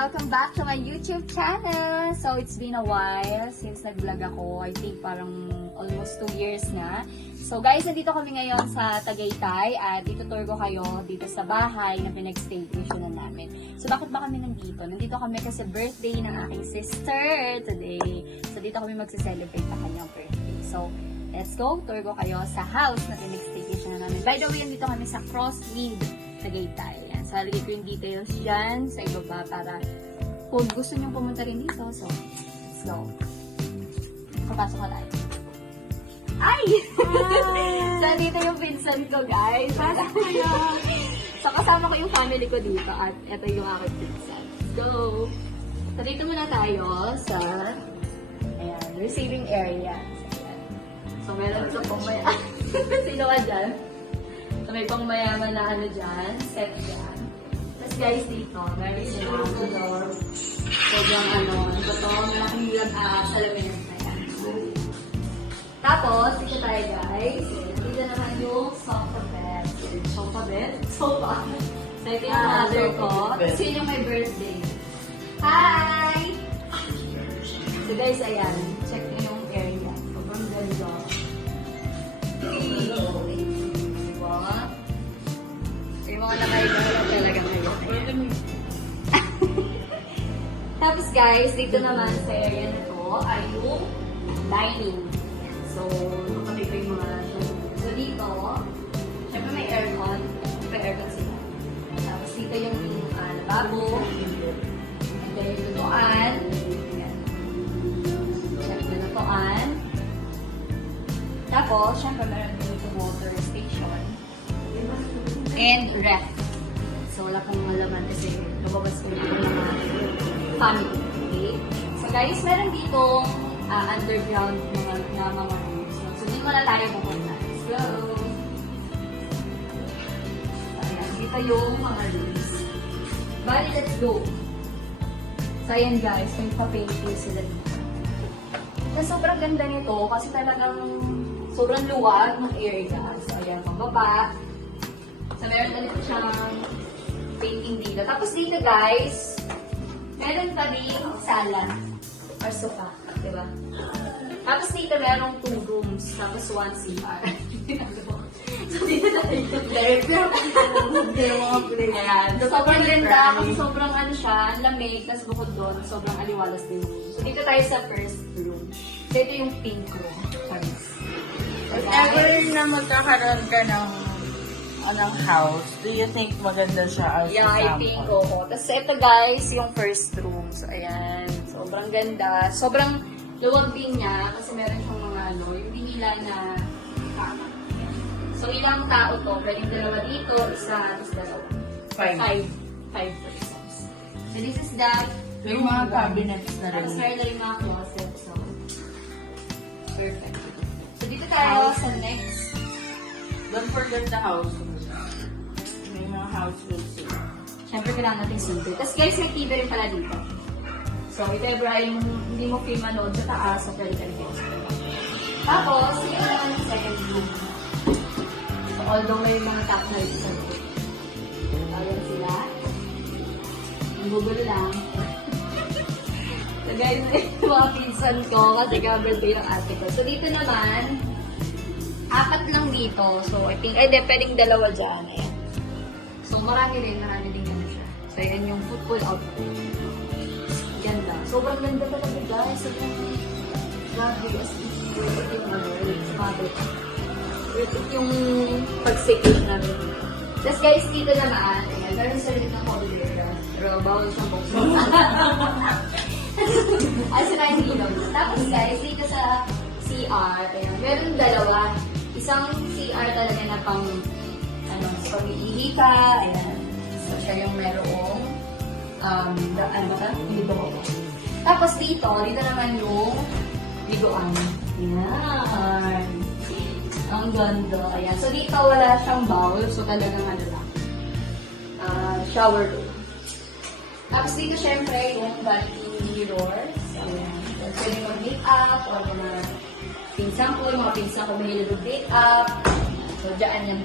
Welcome back to my YouTube channel! So, it's been a while since nag-vlog ako. I think parang almost 2 years na. So, guys, nandito kami ngayon sa Tagaytay at itutur ko kayo dito sa bahay na pinag-staycation na namin. So, bakit ba kami nandito? Nandito kami kasi birthday ng aking sister today. So, dito kami magse-celebrate ang kanyang birthday. So, let's go! Tour ko kayo sa house na pinag-staycation na namin. By the way, nandito kami sa Crosswind, Tagaytay. So, halagay ko yung details dyan sa ibaba para kung gusto nyo pumunta rin dito. So, let's go. Papasok na tayo. Ay! So, dito yung pinsan ko, guys. Pasok kayo. So, kasama ko yung family ko dito at ito yung aking pinsan. Let's go! So, dito muna tayo sa receiving area. So, meron ito pong mayaman. Sino ka dyan? So, may pang mayaman na dyan. Set dyan. Tapos guys, dito, meron silang door. Sobrang malaking salamin na yan. Tapos, dito tayo guys. Dito naman yung sofa bed. Sofa bed? Sofa. So, ito yung mother ko. Tapos yun yung my birthday. Hi! So guys, ayan. Check nyo yung area. Sobrang ganda. Yung mga nakailangan talaga ngayon. Tapos guys, dito naman sa area na to ay yung dining. So, kami ko yung mga so dito, syempre may aircon. May aircon sila. Tapos dito yung lababo. And then yung lutuan. Ayan. Syempre lutuan. Tapos, syempre meron din yung water station. And ref. So, wala pong malaman kasi lumabas ko yung mga family. Okay? So, guys, meron dito underground mga rooms. So, dito na tayo pupunta. Let's go! So, ayan. Dito yung mga rooms. Bali, let's go! So, ayan guys, may pa-painting sila dito. So, sobrang ganda nito kasi talagang sobrang luwag ng area. So, ayan, pababa. So, meron ulit siyang painting dito. Tapos dito, guys, meron pa din sala or sofa. Diba? Tapos dito, merong 2 rooms. Tapos 1 CR. So, dito tayo. Ayan. So, sobrang ganda. Kasi sobrang siya, lamig. Tapos bukod doon, sobrang aliwalas din. So, dito tayo sa first room. So, ito yung pink room. If ever na magkakaroon ka ng house, do you think maganda siya as Yeah, I think, oo. Tapos ito guys, yung first room. So, ayan. Sobrang ganda. Sobrang luwag din niya kasi meron siyang mga yung binila na kama. So, ilang tao to? Pwedeng dalawa dito, isa, tapos dalawa. 5 persons. So, this is the Yung mga cabinets na rin. Tapos meron na rin mga closet. So, perfect. So, dito tayo sa next. Don't forget the house. May mga household sila. Siyempre, kailangan natin simple. Tapos guys, may TV rin pala dito. So, if ever ay hindi mo film manood sa taas, so pwede ka rin dito. Tapos, yun naman yung second room. So, although may mga top na rin sa room. Ayan sila. Ang gugulo lang. So guys, yung mga pinsan ko kasi birthday ng ate ko. So, dito naman, 4 lang dito. So, I think, pwedeng 2 dyan. Ayan. So, marami din ganda siya. So, ayan yung football outfit. Ganda. Sobrang ganda talaga guys. Sobrang grabe. As in, yung mother. yung pag-staycation namin. Tapos guys, dito naman, ayan, meron sila dito ng hobby dito. Pero bawal siyang buksan. Ay, sila yung ilaw. Tapos guys, dito sa CR, ayan, meron dalawa. Isang CR talaga na pang, pag-iihi ka, ayan. So, siya yung merong, ligo ko. Tapos dito naman yung liguan. Ayan. Ang ganda. Ayan. So, dito wala siyang bowl. So, talagang lang. Shower room. Tapos dito, syempre, yung bathroom mirrors. Ayan. So, pwede mag-make up or mga pinsang ko. Yung mga pinsang ko mahilig mag-make up. So, dyan yan.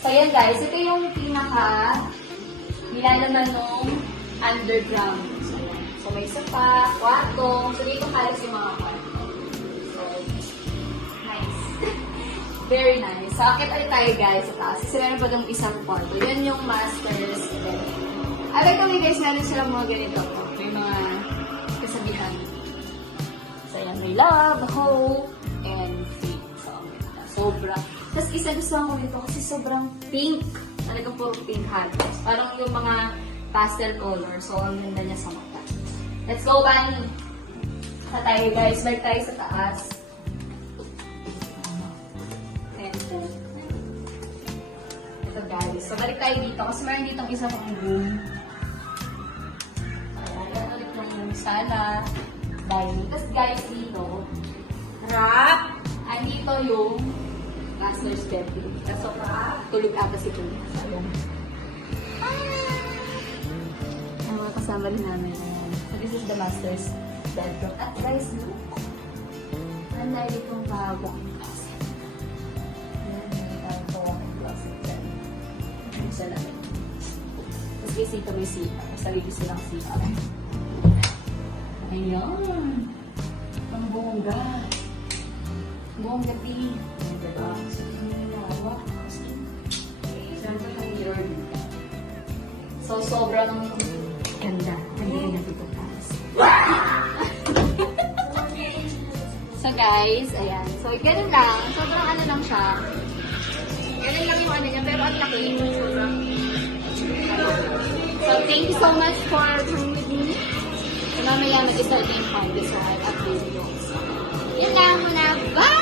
So, yan guys. Ito yung nilalaman nung underground. So, ayan. So, may sofa, kwarto. So, dito halos yung mga kwarto. So, nice. Very nice. So, akit ulit tayo guys sa taas. Kasi meron pa dong isang kwarto. Yan yung master's bedroom. Alay kami guys, meron silang mga ganito. May mga kasabihan. So, yan. May love, hope, and faith. So, sobra. Tapos isa gusto ko dito kasi sobrang pink. Talagang puro pink halos. Parang yung mga pastel color. So, ang ganda niya sa mata. Let's go, Bunny! Sa tayo guys. Balik tayo sa taas. Ito guys. So, balik tayo dito. Kasi meron dito isa pang room. Ayan ulit yung sala. Dining. Tapos guys, dito. Harap. Andito yung master's bedroom. Kaso tulog ata si Kuya. Ayan. Ang mga kasama rin namin. Ayan. So, this is the master's bedroom. At guys, look. Ang dahil itong walk-in closet. Ayan, hindi tayo ito walk-in closet dyan. Isa namin. Tapos guys, dito may CR. Sarili silang CR. Ayan. Ang bongga. Bongga tea. Ayan, diba? So, hawak. Siyempre yung mirror dito. So, sobrang ganda. Ganda dito guys. So guys, ayan. So, ganun lang. Sobrang lang siya. Ganun lang yung niya. Pero ang laki. So, thank you so much for coming with me. So, mamaya mag-start na yung contest. So, I'll update you. So, yun lang muna. Bye!